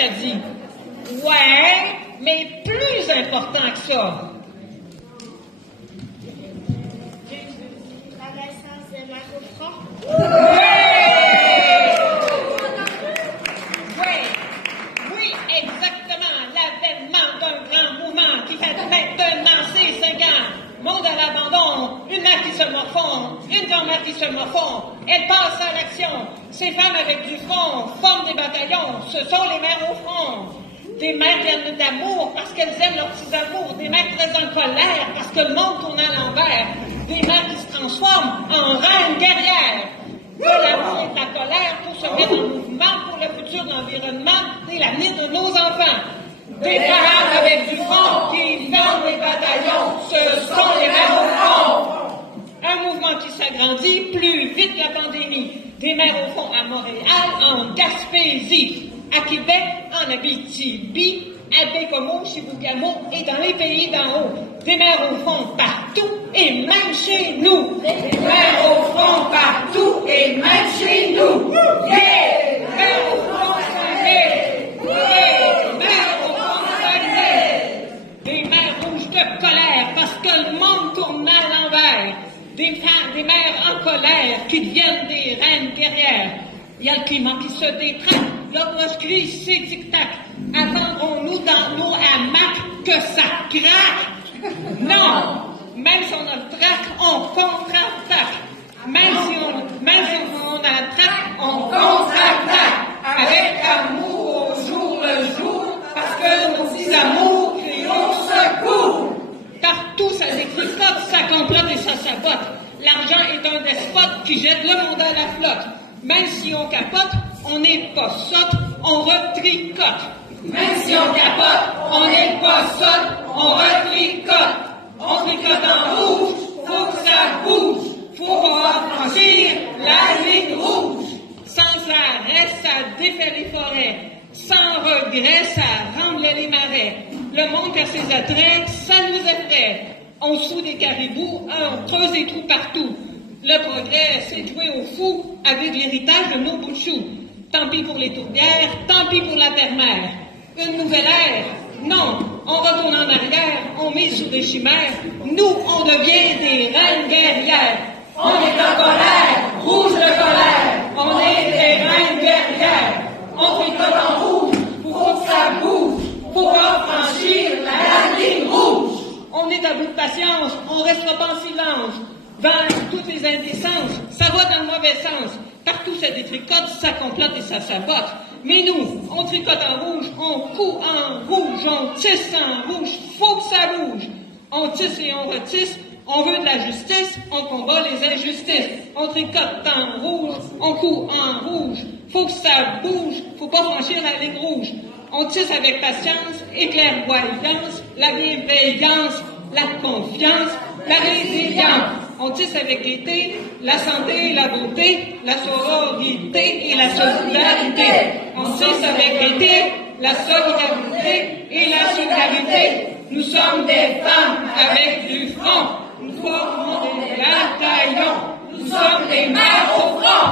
qui a dit « Ouais, mais plus important que ça. » La naissance de Mère au front. Oui, exactement. L'avènement d'un grand mouvement qui fait maintenant ces 5 ans. Monde à l'abandon, une mère qui se morfond, une grand-mère qui se morfond. Elle passe à l'action. Ces femmes avec du front forment des bataillons. Ce sont les mères au front. Des mères pleines d'amour parce qu'elles aiment leurs petits amours. Des mères très en colère parce que le monde tourne à l'envers. Des mères qui se transforment en reines guerrières. De l'amour et de la colère pour se mettre en mouvement pour le futur de l'environnement et l'avenir de nos enfants. Des parents avec du front qui forment des bataillons. Ce sont les mères au front. Un mouvement qui s'agrandit plus vite que la pandémie. Des mères au front à Montréal, en Gaspésie, à Québec, en Abitibi, à Bécomo, Chibougamau et dans les pays d'en haut. Des mères au front partout et même chez nous. Des mères au front partout et même chez nous. Yeah! Des mères au front Saguenay. Yeah! Des mères au front Saguenay. Des mères rouges de colère parce que le monde tourne à l'envers. Des mères en colère qui deviennent des reines guerrières. Il y a le climat qui se détraque. L'horloge crise, c'est tic-tac. Attendrons-nous dans nos hamacs que ça craque? Non! Même si on a le trac, on contre-attaque. Même si on a le trac, on contre-attaque. Avec amour au jour le jour, parce que nos petits amours crient au secours. Partout, ça détricote, ça complote et ça sabote. L'argent est un despote qui jette le monde à la flotte. Même si on capote, on n'est pas sotte, on retricote. Même si on capote, on n'est pas sotte, on retricote. On tricote en rouge, faut que ça bouge. Faut pouvoir franchir la ligne rouge. Sans arrêt, ça défait les forêts. Sans regret, ça remblait les marais. Le monde perd ses attraits, ça nous effraie. On soud des caribous, on creuse des trous partout. Le progrès, c'est de jouer au fou avec l'héritage de nos bouts de choux. Tant pis pour les tourbières, tant pis pour la terre-mère. Une nouvelle ère? Non, on retourne en arrière, on mise sur des chimères. Nous, on devient des reines guerrières. On est en colère, rouge de colère. On est des reines guerrières. On tricote en rouge, faut que ça bouge. Faut pas franchir la ligne rouge. On est à bout de patience, on restera pas en silence. Dans toutes les indécences, ça va dans le mauvais sens. Partout ça détricote, ça complote et ça sabote. Mais nous, on tricote en rouge, on coud en rouge, on tisse en rouge, faut que ça bouge. On tisse et on retisse, on veut de la justice, on combat les injustices. On tricote en rouge, on coud en rouge, faut que ça bouge, faut pas franchir la ligne rouge. On tisse avec patience et clairvoyance, la bienveillance, la confiance, la résilience. On tisse avec l'été, la santé et la beauté, la sororité et la solidarité. On tisse avec l'été, la solidarité et la solidarité. Nous sommes des femmes avec du front. Nous formons des bataillons. Nous sommes des mères au front.